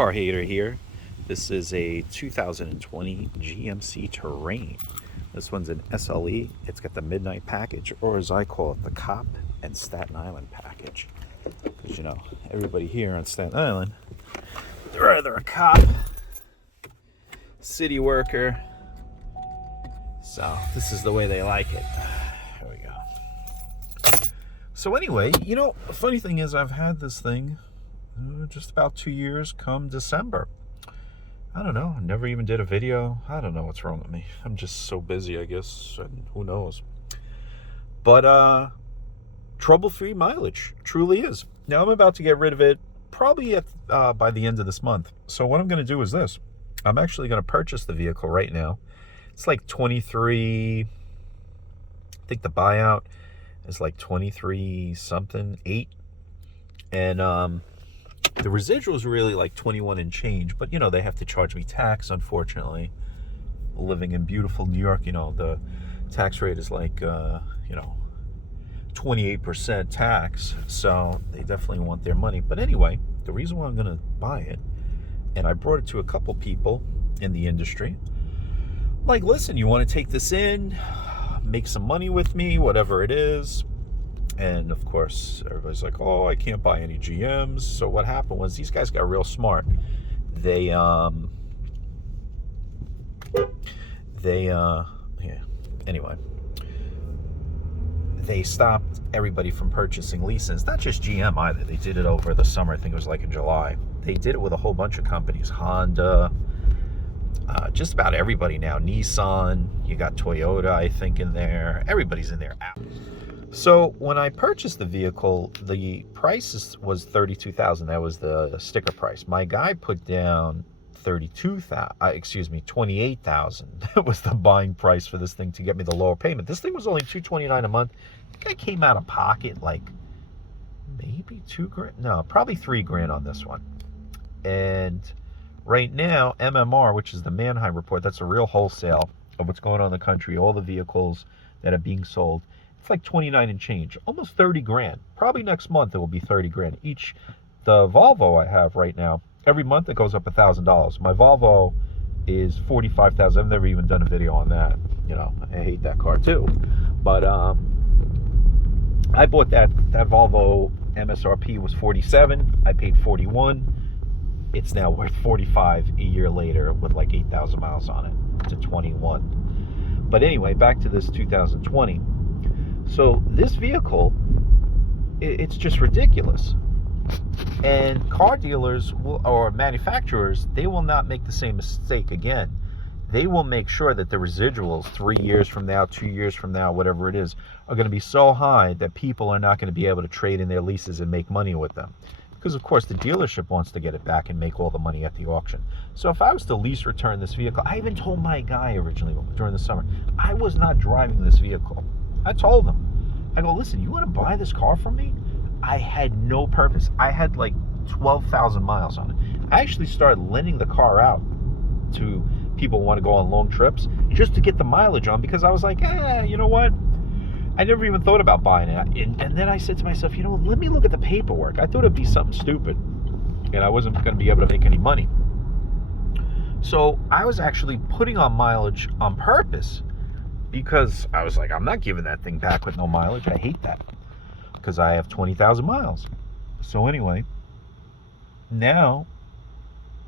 Car Hater here. This is a 2020 GMC Terrain. This one's an SLE. It's got the midnight package, or as I call it, the cop and Staten Island package. Because, you know, everybody here on Staten Island, they're either a cop, city worker. So this is the way they like it. There we go. So anyway, you know, the funny thing is I've had this thing just about 2 years come December. I don't know. I never even did a video. I don't know what's wrong with me. I'm just so busy, I guess, and who knows. But trouble-free mileage truly is. Now I'm about to get rid of it probably by the end of this month. So what I'm going to do is this. I'm actually going to purchase the vehicle right now. It's like 23. I think the buyout is like 23 something, 8. And the residual is really like 21 and change, but you know, they have to charge me tax, unfortunately. Living in beautiful New York, you know, the tax rate is like, 28% tax. So they definitely want their money. But anyway, the reason why I'm going to buy it, and I brought it to a couple people in the industry, like, listen, you want to take this in, make some money with me, whatever it is. And of course, everybody's like, oh, I can't buy any GMs. So what happened was these guys got real smart. They stopped everybody from purchasing leases. Not just GM either. They did it over the summer. I think it was like in July. They did it with a whole bunch of companies. Honda, just about everybody now. Nissan, you got Toyota, I think, in there. Everybody's in there. So when I purchased the vehicle, the price was $32,000. That was the sticker price. My guy put down $28,000. That was the buying price for this thing to get me the lower payment. This thing was only $229 a month. I think I came out of pocket like maybe $2,000. No, probably $3,000 on this one. And right now, MMR, which is the Manheim report, that's a real wholesale of what's going on in the country, all the vehicles that are being sold. It's like 29 and change, almost $30,000. Probably next month it will be $30,000 each. The Volvo I have right now, every month it goes up $1,000. My Volvo is $45,000. I've never even done a video on that. You know, I hate that car too. But I bought that Volvo. MSRP was $47,000. I paid $41,000. It's now worth $45,000 a year later with like 8,000 miles on it to 21. But anyway, back to this 2020. So this vehicle, it's just ridiculous. And car dealers or manufacturers, they will not make the same mistake again. They will make sure that the residuals 3 years from now, 2 years from now, whatever it is, are going to be so high that people are not going to be able to trade in their leases and make money with them. Because, of course, the dealership wants to get it back and make all the money at the auction. So if I was to lease return this vehicle, I even told my guy originally during the summer, I was not driving this vehicle. I told him. I go, listen, you want to buy this car from me? I had no purpose. I had like 12,000 miles on it. I actually started lending the car out to people who want to go on long trips just to get the mileage on, because I was like, you know what? I never even thought about buying it. And then I said to myself, you know, let me look at the paperwork. I thought it'd be something stupid, and I wasn't going to be able to make any money. So I was actually putting on mileage on purpose, because I was like, I'm not giving that thing back with no mileage. I hate that, because I have 20,000 miles. So anyway, now,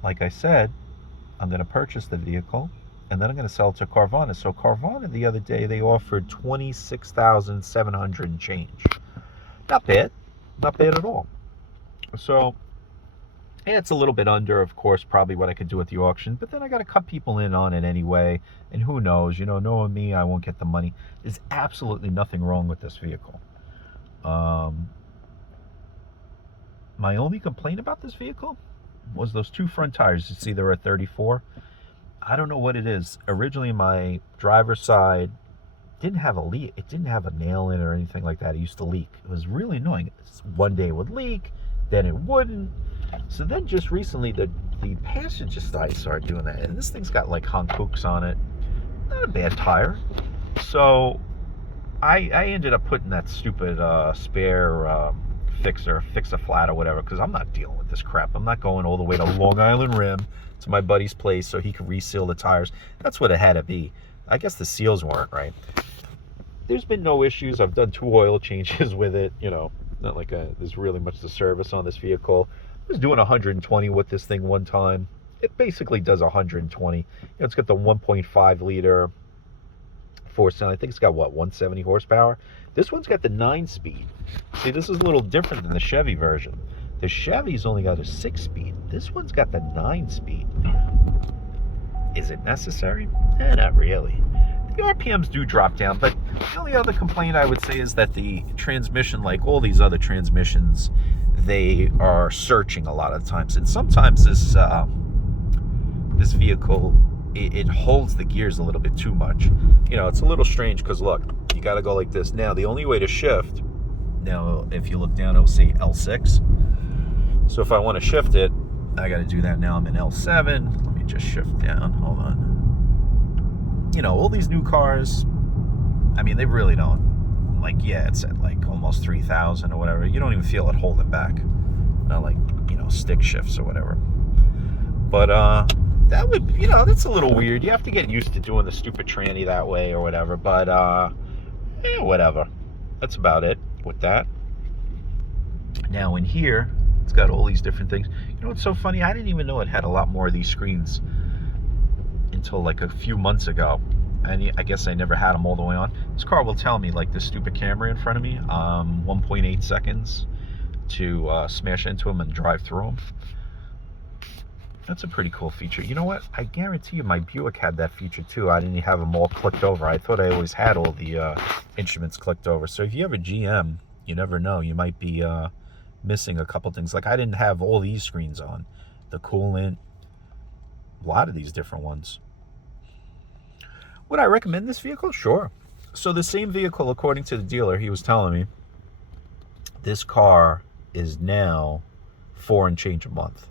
like I said, I'm going to purchase the vehicle, and then I'm going to sell it to Carvana. So Carvana the other day, they offered $26,700 and change. Not bad. Not bad at all. So yeah, it's a little bit under, of course, probably what I could do at the auction. But then I got to cut people in on it anyway. And who knows? You know, knowing me, I won't get the money. There's absolutely nothing wrong with this vehicle. My only complaint about this vehicle was those two front tires. You see, they're at 34. I don't know what it is. Originally, my driver's side didn't have a leak. It didn't have a nail in it or anything like that. It used to leak. It was really annoying. One day it would leak, then it wouldn't. So then just recently, the passenger side started doing that. And this thing's got like Hankooks on it. Not a bad tire. So I ended up putting that stupid spare fix a flat or whatever, because I'm not dealing with this crap. I'm not going all the way to Long Island Rim to my buddy's place so he can reseal the tires. That's what it had to be. I guess the seals weren't right. There's been no issues. I've done 2 oil changes with it. You know, not like there's really much to service on this vehicle. I was doing 120 with this thing one time. It basically does 120. You know, it's got the 1.5 liter 4-cylinder. I think it's got what, 170 horsepower. This one's got the 9-speed. See, this is a little different than the Chevy version. The Chevy's only got a 6-speed. This one's got the 9-speed. Is it necessary? Not really. The RPMs do drop down, but the only other complaint I would say is that the transmission, like all these other transmissions, they are searching a lot of times. And sometimes this vehicle, it holds the gears a little bit too much. You know, it's a little strange because look, you got to go like this. Now, the only way to shift, now if you look down, it'll say L6. So if I want to shift it, I got to do that. Now I'm in L7. Let me just shift down. Hold on. You know, all these new cars, I mean, they really don't, like, yeah, it's at like almost 3,000 or whatever. You don't even feel it holding back. Not like, you know, stick shifts or whatever. But, that would, you know, that's a little weird. You have to get used to doing the stupid tranny that way or whatever. But, whatever. That's about it with that. Now in here, it's got all these different things. You know what's so funny? I didn't even know it had a lot more of these screens until like a few months ago. And I guess I never had them all the way on. This car will tell me, like this stupid Camry in front of me, 1.8 seconds to smash into them and drive through them. That's a pretty cool feature. You know what? I guarantee you my Buick had that feature too. I didn't have them all clicked over. I thought I always had all the instruments clicked over. So if you have a GM, you never know. You might be missing a couple things. Like I didn't have all these screens on. The coolant, a lot of these different ones. Would I recommend this vehicle? Sure. So the same vehicle, according to the dealer, he was telling me, this car is now $4 and change a month.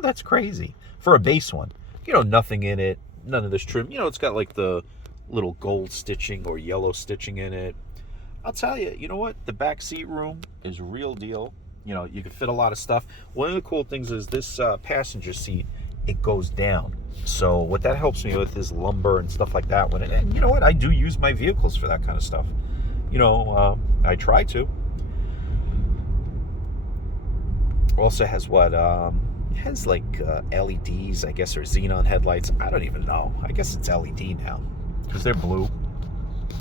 That's crazy for a base one. You know, nothing in it, none of this trim. You know, it's got like the little gold stitching or yellow stitching in it. I'll tell you, you know what? The back seat room is real deal. You know, you can fit a lot of stuff. One of the cool things is this passenger seat, it goes down. So what that helps me with is lumbar and stuff like that. And you know what? I do use my vehicles for that kind of stuff. You know, I try to. Also has what? It has like LEDs, I guess, or xenon headlights. I don't even know. I guess it's LED now because they're blue.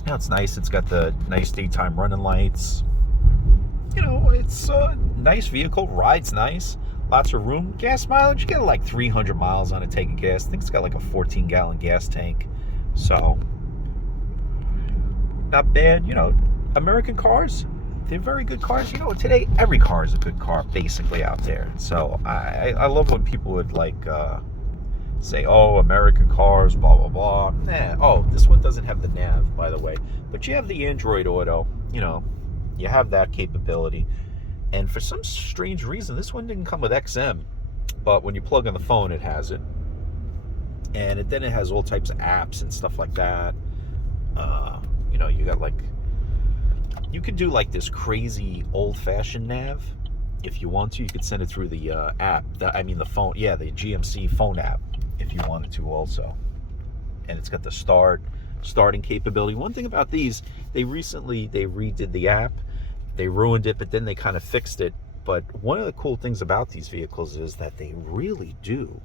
Now it's nice. It's got the nice daytime running lights. You know, it's a nice vehicle. Rides nice. Lots of room. Gas mileage, you get like 300 miles on a tank of gas. I think it's got like a 14-gallon gas tank. So, not bad. You know, American cars, they're very good cars. You know, today every car is a good car basically out there. So I love when people would like say, oh, American cars, blah blah blah. Nah. Oh, this one doesn't have the nav, by the way, but you have the Android Auto. You know, you have that capability. And for some strange reason, this one didn't come with XM, but when you plug in the phone, it has it. And then it has all types of apps and stuff like that. You know, you got like, you could do like this crazy old-fashioned nav if you want to. You could send it through the app. The phone. Yeah, the GMC phone app if you wanted to also. And it's got the starting capability. One thing about these, they redid the app. They ruined it, but then they kind of fixed it. But one of the cool things about these vehicles is that they really do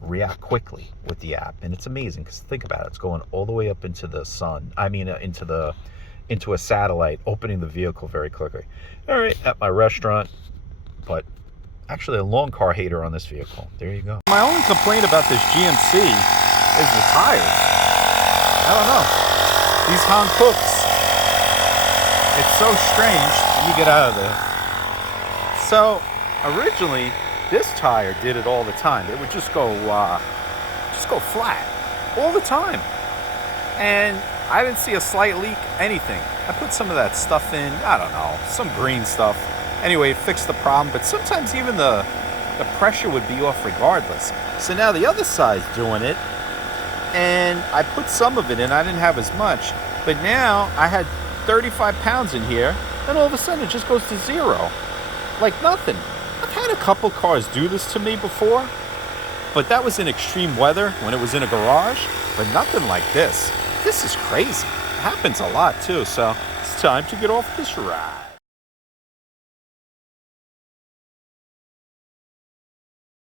react quickly with the app, and it's amazing because think about it. It's going all the way up into the sun. I mean, into a satellite, opening the vehicle very quickly. All right, at my restaurant, but actually a long car hater on this vehicle. There you go. My only complaint about this GMC is the tires. I don't know. These Han Cooks. It's so strange. Let me get out of there. So, originally, this tire did it all the time. It would just go flat all the time. And I didn't see a slight leak, anything. I put some of that stuff in, I don't know, some green stuff. Anyway, it fixed the problem, but sometimes even the pressure would be off regardless. So now the other side's doing it, and I put some of it in. I didn't have as much, but now I had 35 pounds in here, then all of a sudden it just goes to 0. Like nothing. I've had a couple cars do this to me before, but that was in extreme weather when it was in a garage, but nothing like this. This is crazy. It happens a lot too, so it's time to get off this ride.